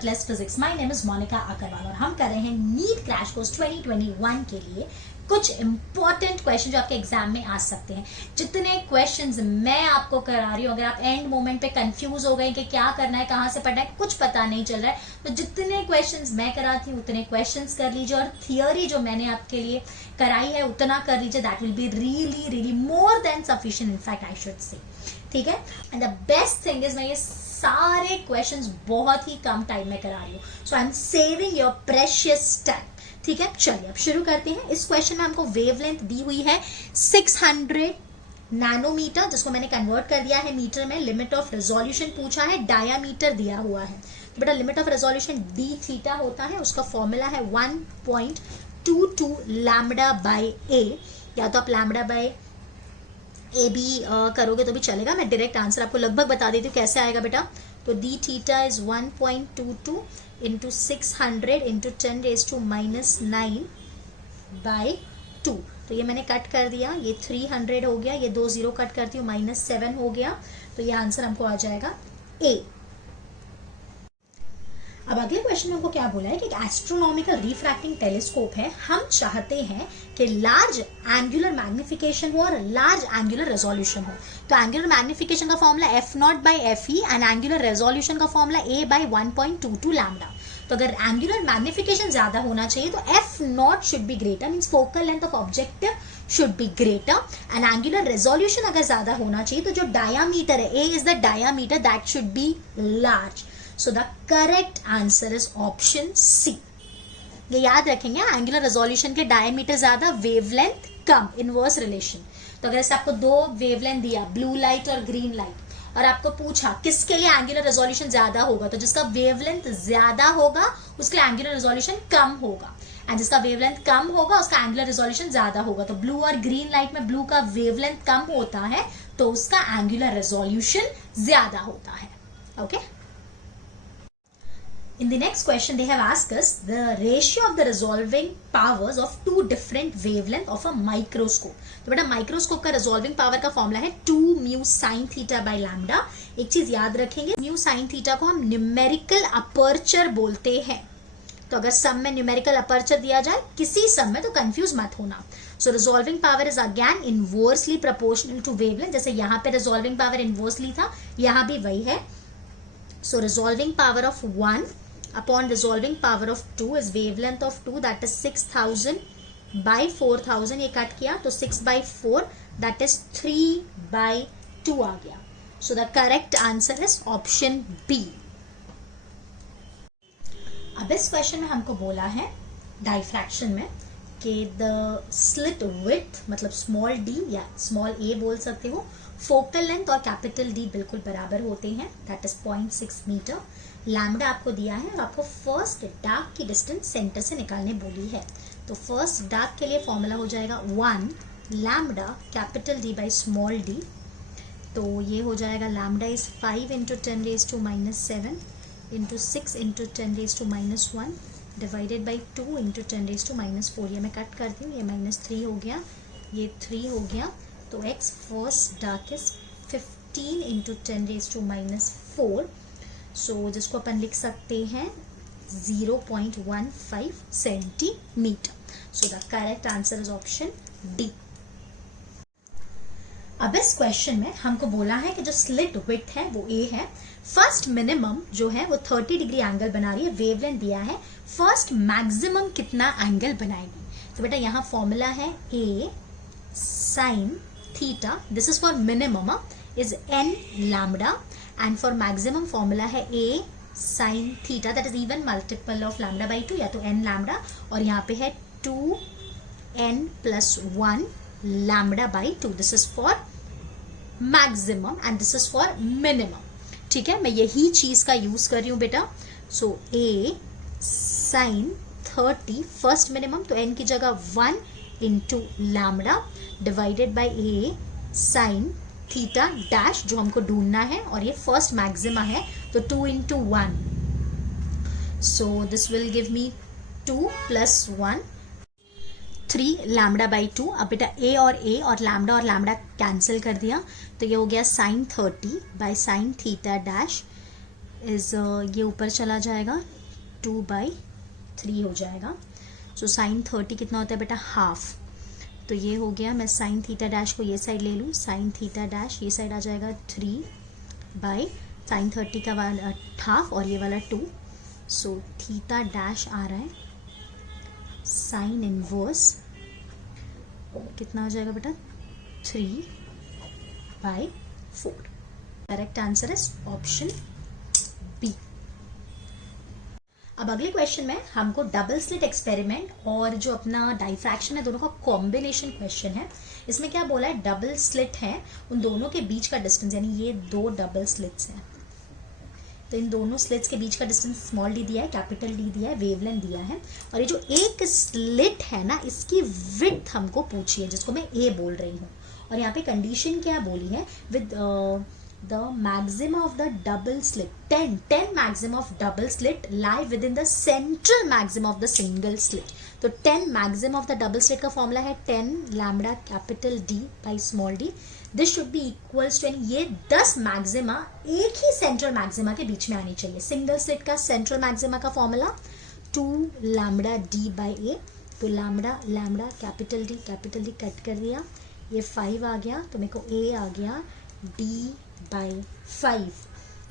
Effortless physics. My name is Monika Agrawal और हम कर रहे हैं नीट क्रैश कोर्स 2021 के लिए कुछ इंपॉर्टेंट क्वेश्चन जो आपके एग्जाम में आ सकते हैं। जितने क्वेश्चंस मैं आपको करा रही हूँ, अगर आप एंड मोमेंट पे कंफ्यूज हो गए कि क्या करना है, कहाँ से पढ़ना है, कुछ पता नहीं चल रहा है, तो जितने क्वेश्चंस मैं कराती हूँ उतने क्वेश्चंस कर लीजिए और थियोरी जो मैंने आपके लिए कराई है उतना कर लीजिए। That will be really really more than sufficient, in fact I should say. ठीक है, and the best thing is मैं ये सारे क्वेश्चंस बहुत ही कम टाइम में करा रही हूँ, so I am saving your precious time. ठीक है, चलिए अब शुरू करते हैं। इस क्वेश्चन में हमको वेवलेंथ दी हुई है 600 नैनोमीटर, जिसको मैंने कन्वर्ट कर दिया है मीटर में। लिमिट ऑफ रेजोल्यूशन पूछा है, डायामीटर दिया हुआ है। तो बेटा limit of resolution D theta होता है, उसका फॉर्मूला है 1.22 लैम्बडा बाय ए, या तो आप लैम्बडा बाय ए भी करोगे तो भी चलेगा। मैं डायरेक्ट आंसर आपको लगभग बता देती हूँ कैसे आएगा बेटा। तो D theta is 1.22 into 600 into 10⁻⁻9 by 2। तो ये मैंने कट कर दिया, ये 300 हो गया, ये 2 0 कट करती हूँ, -7 हो गया। तो ये आंसर हमको आ जाएगा ए। अब अगले क्वेश्चन में हमको क्या बोला है कि एक एस्ट्रोनॉमिकल रिफ्रैक्टिंग टेलीस्कोप है। हम चाहते हैं कि लार्ज एंगुलर मैग्निफिकेशन हो और लार्ज एंगुलर रेजोल्यूशन हो। तो एंगुलर मैग्निफिकेशन का formula f0/fe and angular resolution का फॉर्मूला a/1.22 लैम्बडा। तो अगर एंगुलर मैग्निफिकेशन ज्यादा होना चाहिए तो f0 should be greater, means focal length of objective should be greater, and angular resolution अगर ज्यादा होना चाहिए तो जो डायामीटर है, a is the diameter, that should be large. So the correct answer is option C. ये याद रखेंगे, एंगुलर रेजोल्यूशन के डायमीटर ज्यादा, वेवलेंथ कम, इनवर्स रिलेशन। तो अगर ऐसे आपको दो वेवलेंथ दिया, ब्लू लाइट और ग्रीन लाइट, और आपको पूछा किसके लिए एंगुलर रेजोल्यूशन ज्यादा होगा, तो जिसका वेवलेंथ ज्यादा होगा उसके लिए एंगुलर रेजोल्यूशन कम होगा, एंड जिसका वेवलेंथ कम होगा उसका एंगुलर रेजोल्यूशन ज्यादा होगा। तो ब्लू और ग्रीन लाइट में ब्लू का वेवलेंथ कम होता है तो उसका एंगुलर रेजोल्यूशन ज्यादा होता है। Okay, In the next question, they have asked us the ratio of the resolving powers of two different wavelength of a microscope. तो बेटा माइक्रोस्कोप का resolving power का फॉर्मूला है 2 mu sin theta by lambda। एक चीज याद रखेंगे, mu sin theta को हम न्यूमेरिकल अपर्चर बोलते हैं। तो अगर सम में न्यूमेरिकल अपर्चर दिया जाए किसी सम में तो कंफ्यूज मत होना। So resolving power is again inversely proportional to wavelength. जैसे यहाँ पे रिजॉल्विंग पावर इनवर्सली था, यहाँ भी वही है। So resolving power of 1 upon resolving power of 2 is wavelength of 2, that is 6000/4000। ये कट किया तो 6/4, that is 3/2 आ गया। So the correct answer is option B। अब इस क्वेश्चन में हमको बोला है डाइफ्रैक्शन में कि द स्लिट विड्थ, मतलब स्मॉल डी या स्मॉल ए बोल सकते हो, फोकल लेंथ और कैपिटल डी बिल्कुल बराबर होते हैं, दैट इज 0.6 मीटर। लैम्बडा आपको दिया है और आपको फर्स्ट डार्क की डिस्टेंस सेंटर से निकालने बोली है। तो फर्स्ट डार्क के लिए फॉर्मूला हो जाएगा 1 lambda capital D by small D. तो ये हो जाएगा lambda is 5 into 10⁻⁻7 into 6 into 10⁻⁻1 divided by 2 into 10⁻⁻4। ये मैं कट करती हूँ, ये -3 हो गया, ये 3 हो गया। तो x first dark is 15 into 10⁻⁻4। सो जिसको अपन लिख सकते हैं 0.15 centimetre. So the correct answer is option D. अब इस क्वेश्चन में हमको बोला है कि जो स्लिट विड्थ है वो ए है। फर्स्ट मिनिमम जो है वो 30 डिग्री एंगल बना रही है, वेवलेंथ दिया है। फर्स्ट मैक्सिमम कितना एंगल बनाएगी? तो बेटा यहाँ फॉर्मूला है a sine theta, this is for minimum, is n lambda, and for maximum formula है a sin theta, that is even multiple of lambda by 2, या तो n lambda, और यहाँ पे है 2n plus 1 lambda by 2। this is for maximum and this is for minimum। ठीक है, मैं यही चीज का यूज कर रही हूँ बेटा। सो a sin 30 फर्स्ट मिनिमम, तो n की जगह 1 into lambda divided by a sin theta dash जो हमको ढूंढना है, और ये फर्स्ट मैक्सिमा है तो 2 into 1। So this will give me 2 + 1 3 lambda by 2। अब बेटा ए और लैम्बडा कैंसिल कर दिया, तो ये हो गया sin 30 by sin theta dash is ये ऊपर चला जाएगा, 2/3 हो जाएगा। सो साइन 30 कितना होता है बेटा, हाफ। तो ये हो गया, मैं साइन थीटा डैश को ये साइड ले लूँ, साइन थीटा डैश ये साइड आ जाएगा 3/sin 30 का वाला हाफ और ये वाला 2। सो थीटा डैश आ रहा है साइन इनवर्स कितना हो जाएगा बेटा, 3/4। Correct answer is option B. अब अगले क्वेश्चन में हमको डबल स्लिट एक्सपेरिमेंट और जो अपना डाइफ्रैक्शन है दोनों का कॉम्बिनेशन क्वेश्चन है। इसमें क्या बोला है, डबल स्लिट है, उन दोनों के बीच का डिस्टेंस, यानी ये 2 डबल स्लिट्स हैं, तो इन दोनों स्लिट्स के बीच का डिस्टेंस स्मॉल डी दिया है, कैपिटल डी दिया है, वेवलेंथ दिया है, और ये जो एक स्लिट है ना इसकी विड्थ हमको पूछी है, जिसको मैं ए बोल रही हूँ। और यहाँ पे कंडीशन क्या बोली है, with the maximum of the double slit, 10 maximum of double slit lie within the central maximum of the single slit। तो 10 maximum of the double slit का फॉर्मूला है 10 lambda capital D by small d। This should be equals to, ये 10 maxima एक ही central maxima के बीच में आनी चाहिए। Single slit का सेंट्रल मैक्सिमा का formula 2 lambda D by A। तो lambda lambda capital D cut कर दिया, ये 5 आ गया, तो मेरे को A आ गया D/5।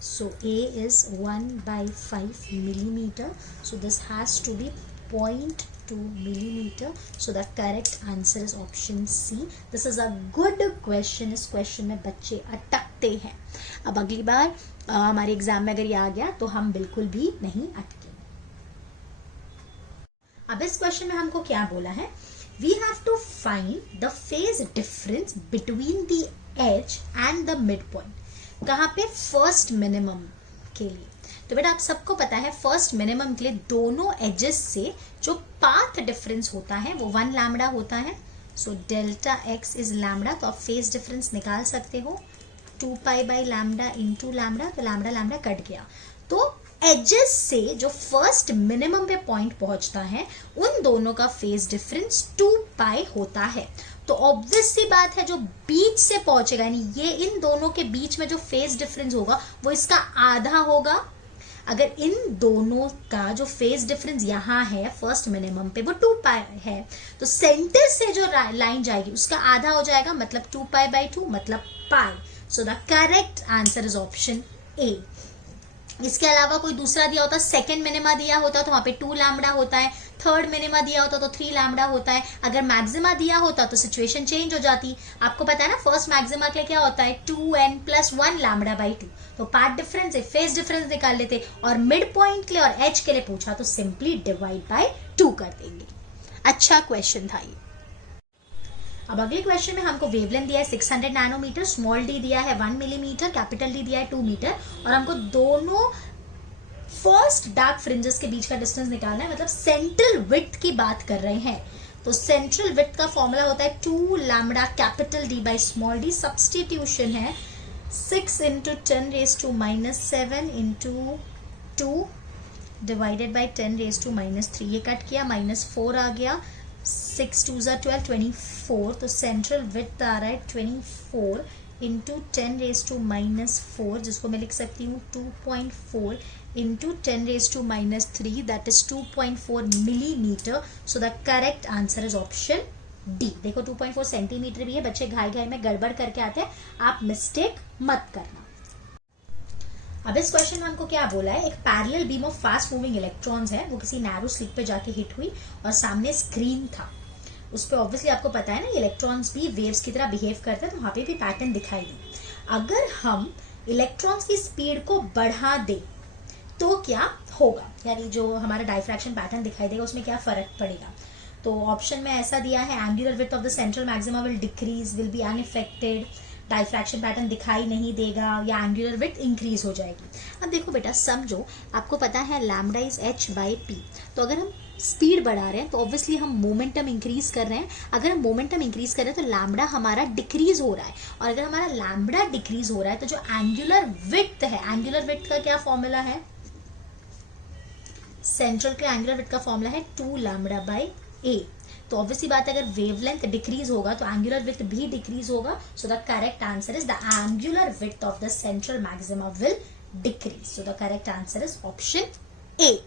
So A is 1/5 millimeter. So this has to be 0.2 millimeter. So the correct answer is option C. This is a good question. इस क्वेश्चन में बच्चे अटकते हैं। अब अगली बार हमारे एग्जाम में अगर ये आ गया तो हम बिल्कुल भी नहीं अटके। अब इस क्वेश्चन में हमको क्या बोला है, we have to find the phase difference between the edge and the midpoint। कहाँ पे, फर्स्ट मिनिमम के लिए। तो बेटा आप सबको पता है फर्स्ट मिनिमम के लिए दोनों एजेस से जो पाथ डिफरेंस होता है वो 1 लैम्बडा होता है। So delta x is lambda, तो आप फेज डिफरेंस निकाल सकते हो 2π/λ इंटू लैम्बडा, तो लैम्बडा लैम्बडा कट गया। तो एजेस से जो फर्स्ट मिनिमम पे पॉइंट पहुंचता है उन दोनों का फेज डिफरेंस 2π होता है। तो ऑब्वियस सी बात है जो बीच से पहुंचेगा, यानी ये इन दोनों के बीच में जो फेज डिफरेंस होगा वो इसका आधा होगा। अगर इन दोनों का जो फेज डिफरेंस यहाँ है फर्स्ट मिनिमम पे वो 2π है, तो सेंटर से जो लाइन जाएगी उसका आधा हो जाएगा, मतलब 2π/2 मतलब pi. So the correct answer is option A. इसके अलावा कोई दूसरा दिया होता, सेकंड मिनिमा दिया होता तो वहां पे 2 लैम्बडा होता है, थर्ड मिनिमा दिया होता तो 3 लैम्बडा होता है। अगर मैक्सिमा दिया होता तो सिचुएशन चेंज हो जाती। आपको पता है ना फर्स्ट मैक्सिमा के लिए क्या होता है 2n+1 λ/2। तो पार्ट डिफरेंस फेज डिफरेंस निकाल लेते, और मिड पॉइंट के लिए और एज के लिए पूछा तो सिंपली डिवाइड बाय 2 कर देंगे। अच्छा क्वेश्चन था ये। अब अगले क्वेश्चन में हमको वेवलेंथ दिया है 600 नैनोमीटर, स्मॉल डी दिया है 1 मिलीमीटर, कैपिटल डी दिया है 2 मीटर, और हमको दोनों फर्स्ट डार्क फ्रिंजेस के बीच का डिस्टेंस निकालना है, मतलब सेंट्रल विड्थ की बात कर रहे हैं। तो सेंट्रल विड्थ का फॉर्मूला होता है 2 lambda capital D by small D. Substitution है 6 × 10⁻⁻7 × 2 डिवाइडेड बाई 10⁻⁻3। ये कट किया, -4 आ गया, 6 2 12 24। तो सेंट्रल विड्थ आ रहा है 24 × 10⁻⁻4, जिसको मैं लिख सकती हूँ 2.4 × 10⁻⁻3, that is 2.4 millimetre. So the correct answer is option D. देखो 2.4 सेंटीमीटर भी है, बच्चे घाई घाई में गड़बड़ करके आते हैं, आप मिस्टेक मत करना। अब इस क्वेश्चन में हमको क्या बोला है, एक parallel beam of fast moving electrons है, वो किसी नैरो स्लिट पे जाके हिट हुई और सामने स्क्रीन था, उस पर ऑब्वियसली आपको पता है ना इलेक्ट्रॉन्स भी वेव्स की तरह बिहेव करते हैं, तो वहां पे भी पैटर्न दिखाई दे। अगर हम इलेक्ट्रॉन्स की स्पीड को बढ़ा दे तो क्या होगा, यानी जो हमारा डाइफ्रैक्शन पैटर्न दिखाई देगा उसमें क्या फर्क पड़ेगा। तो ऑप्शन में ऐसा दिया है, angular width of the central maxima will decrease, will be unaffected, diffraction pattern दिखाई नहीं देगा, या एंगुलर विड्थ इंक्रीज हो जाएगी। अब देखो बेटा समझो, आपको पता है लैम्बडा इज h/p, तो अगर हम स्पीड बढ़ा रहे हैं तो ऑब्वियसली हम मोमेंटम इंक्रीज कर रहे हैं। अगर हम मोमेंटम इंक्रीज कर रहे हैं तो लैम्बडा हमारा डिक्रीज हो रहा है, और अगर हमारा लैम्बडा डिक्रीज हो रहा है तो जो एंगुलर विड्थ है, एंगुलर विड्थ का क्या फॉर्मूला है, सेंट्रल के एंगुलर विड्थ का फॉर्मूला है 2 λ/a। तो ऑब्वियसली बात है अगर वेवलेंथ डिक्रीज होगा तो एंगुलर विड्थ भी डिक्रीज होगा। सो the correct answer is the angular width of the central maxima will decrease. So the correct answer is option ए.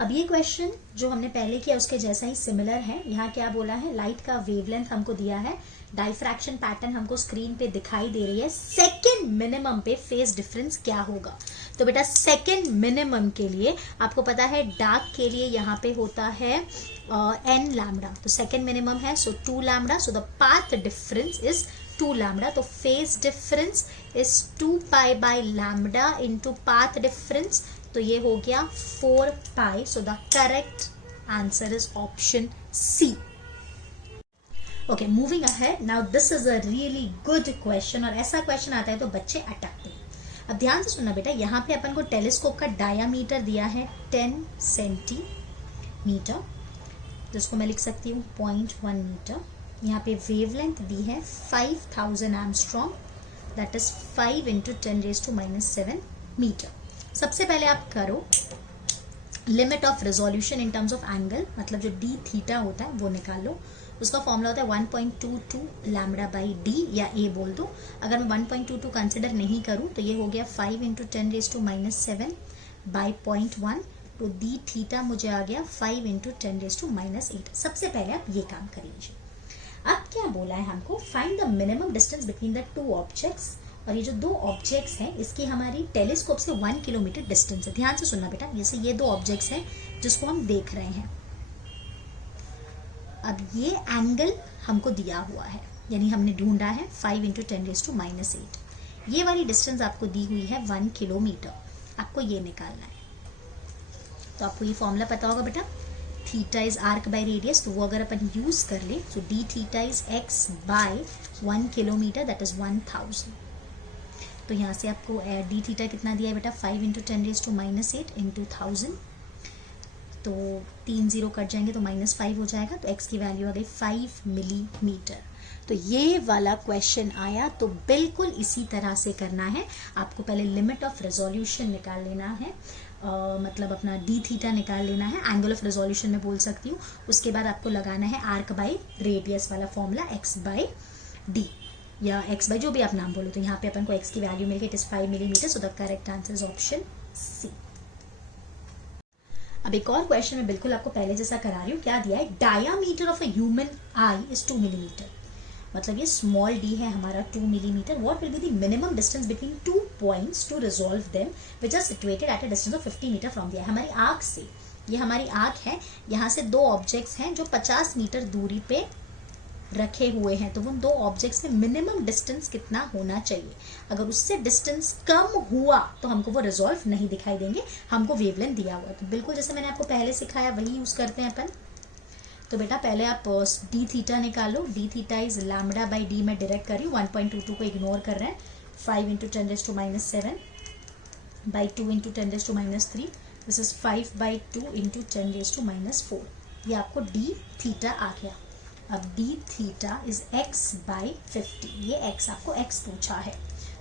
अब ये क्वेश्चन जो हमने पहले किया उसके जैसा ही सिमिलर है. यहाँ क्या बोला है, लाइट का वेवलेंथ हमको दिया है, डाइफ्रैक्शन पैटर्न हमको स्क्रीन पे दिखाई दे रही है, सेकेंड मिनिमम पे फेज डिफरेंस क्या होगा. तो बेटा सेकेंड मिनिमम के लिए आपको पता है डार्क के लिए यहाँ पे होता है n लैम्डा. तो सेकेंड मिनिमम है, so 2 lambda. So the path difference is 2 lambda. तो phase difference is 2 pi by lambda into path difference. तो ये हो गया 4 pi. So the correct answer is option C. Okay, moving ahead. Now this is a really good question, और ऐसा question आता है तो बच्चे अटकते हैं. अब ध्यान से सुनना बेटा, यहाँ पे अपन को टेलीस्कोप का डायामीटर दिया है 10 सेंटीमीटर, जिसको मैं लिख सकती हूँ 0.1 मीटर. यहाँ पे वेवलेंथ दी है 5000 angstrom, that is 5 into 10⁻⁻7 metre. सबसे पहले आप करो limit of resolution in terms of angle, मतलब जो डी थीटा होता है वो निकाल लो. उसका फॉर्मूला होता है 1.22 लैम्डा बाई डी, या ए बोल दो. अगर मैं 1.22 कंसिडर नहीं करूं तो ये हो गया 5 इंटू 10⁻⁻7 बाई 0.1. तो डी थीटा मुझे आ गया 5 इंटू 10⁻⁸. सबसे पहले आप ये काम कर लीजिए. अब क्या बोला है हमको, find the minimum distance between the 2 objects. और ये जो 2 ऑब्जेक्ट्स हैं इसकी हमारी टेलीस्कोप से 1 किलोमीटर डिस्टेंस है. ध्यान से सुनना बेटा, जैसे ये 2 ऑब्जेक्ट्स हैं जिसको हम देख रहे हैं. अब ये एंगल हमको दिया हुआ है, यानी हमने ढूंढा है 5 इंटू 10⁻⁸. ये वाली डिस्टेंस आपको दी हुई है 1 किलोमीटर. आपको ये निकालना है. तो आपको ये फॉर्मूला पता होगा बेटा, theta is arc by radius. तो वो अगर अपन यूज कर ले तो D theta is x by 1 kilometre, that is 1000. तो यहाँ से आपको डी थीटा कितना दिया है बेटा, 5 इंटू 10⁻⁸ इंटू 1000. तो 3 0 कट जाएंगे तो -5 हो जाएगा. तो x की वैल्यू आ गई 5 मिलीमीटर. तो ये वाला क्वेश्चन आया तो बिल्कुल इसी तरह से करना है. आपको पहले लिमिट ऑफ रेजोल्यूशन निकाल लेना है, मतलब अपना डी थीटा निकाल लेना है, एंगल ऑफ रेजोल्यूशन में बोल सकती हूँ. उसके बाद आपको लगाना है आर्क बाई रेडियस वाला फॉर्मूला, x बाई डी या x बाई जो भी आप नाम बोलो. तो यहाँ पे अपन को x की वैल्यू मिल गई, it is 5 millimetre. So the correct answer is option C. अब एक और क्वेश्चन में बिल्कुल आपको पहले जैसा करा रही हूँ. क्या दिया है, diameter of a human eye is 2 millimetre. मतलब ये स्मॉल डी है हमारा 2 millimetre. What will be the minimum distance between 2 points to resolve them which are situated at a distance of 50 metre from the eye. हमारी आंख से, ये हमारी आंख है, यहाँ से 2 ऑब्जेक्ट्स हैं जो 50 मीटर दूरी पे रखे हुए हैं. तो उन 2 ऑब्जेक्ट्स में मिनिमम डिस्टेंस कितना होना चाहिए. अगर उससे डिस्टेंस कम हुआ तो हमको वो रिजॉल्व नहीं दिखाई देंगे, हमको वेवलेंथ दिया हुआ है. तो बिल्कुल जैसे मैंने आपको पहले सिखाया वही यूज करते हैं अपन. तो बेटा पहले आप डी थीटा निकालो. D theta is lambda by D. मैं डायरेक्ट कर रही हूँ, 1.22 को इग्नोर कर रहे हैं. 5 into 10⁻⁷ by 2 into 10⁻3. This is 5 by 2 into 10⁻⁴. ये आपको डी थीटा आ गया. अब D theta is x by 50. ये x आपको x पूछा है.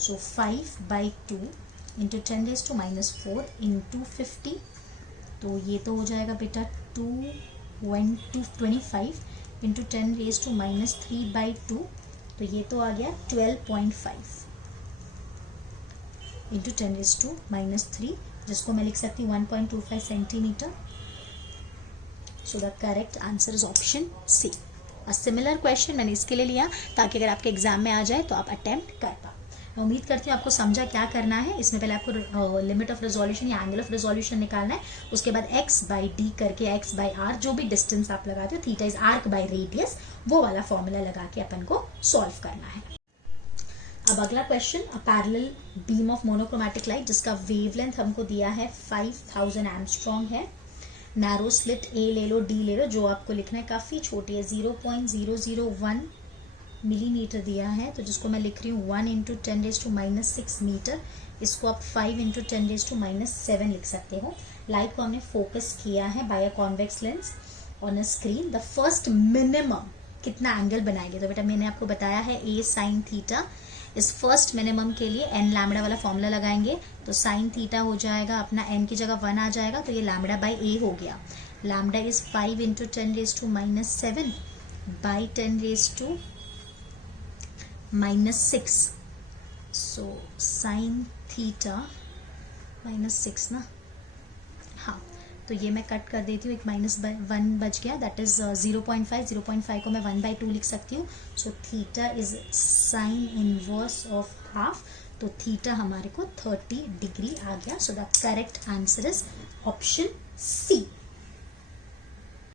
सो 5 बाई 2 इंटू 10⁻⁴ इंटू 50. तो ये तो हो जाएगा बेटा 25 इंटू 10⁻³ बाई 2. तो ये तो आ गया 12.5 इंटू 10⁻³ जिसको मैं लिख सकती हूँ 1.25 centimetre. So the correct answer is option C. Similar question मैंने इसके लिए लिया ताकि अगर आपके एग्जाम में आ जाए तो आप अटेम्प्ट कर पाओ. मैं उम्मीद करती हूँ आपको समझा क्या करना है. इसमें पहले आपको लिमिट ऑफ रेजोल्यूशन या एंगल ऑफ रेजोल्यूशन निकालना है. उसके बाद x बाई डी करके x बाई आर, जो भी डिस्टेंस आप लगाते हो, theta is arc by radius, वो वाला फॉर्मूला लगा के अपन को सॉल्व करना है. अब अगला question, a parallel beam of monochromatic light जिसका वेवलेंथ हमको दिया है 5000 एंगस्ट्रॉम है. नैरो स्लिट ए ले लो, डी ले लो, जो आपको लिखना है काफ़ी छोटी है, 0.001 मिलीमीटर दिया है. तो जिसको मैं लिख रही हूँ 1 इंटू 10⁻⁶ मीटर. इसको आप 5 इंटू 10⁻⁷ लिख सकते हो. लाइट को हमने फोकस किया है by a convex lens on a screen. The first minimum कितना एंगल बनाएंगे. तो बेटा मैंने आपको बताया है a साइन थीटा. इस फर्स्ट मिनिमम के लिए n लैम्डा वाला फॉर्मूला लगाएंगे. तो साइन थीटा हो जाएगा अपना n की जगह 1 आ जाएगा. तो ये लैम्डा बाई a हो गया. Lambda is 5 into 10⁻⁷ by 10⁻⁻⁶. So sine theta -6 ना, हाँ, तो ये मैं कट कर देती हूँ, एक -1 बच गया, दैट इज 0.5 को मैं 1/2 लिख सकती हूँ. So theta is sine inverse of half, तो थीटा हमारे को 30 डिग्री आ गया. So the correct answer is option C.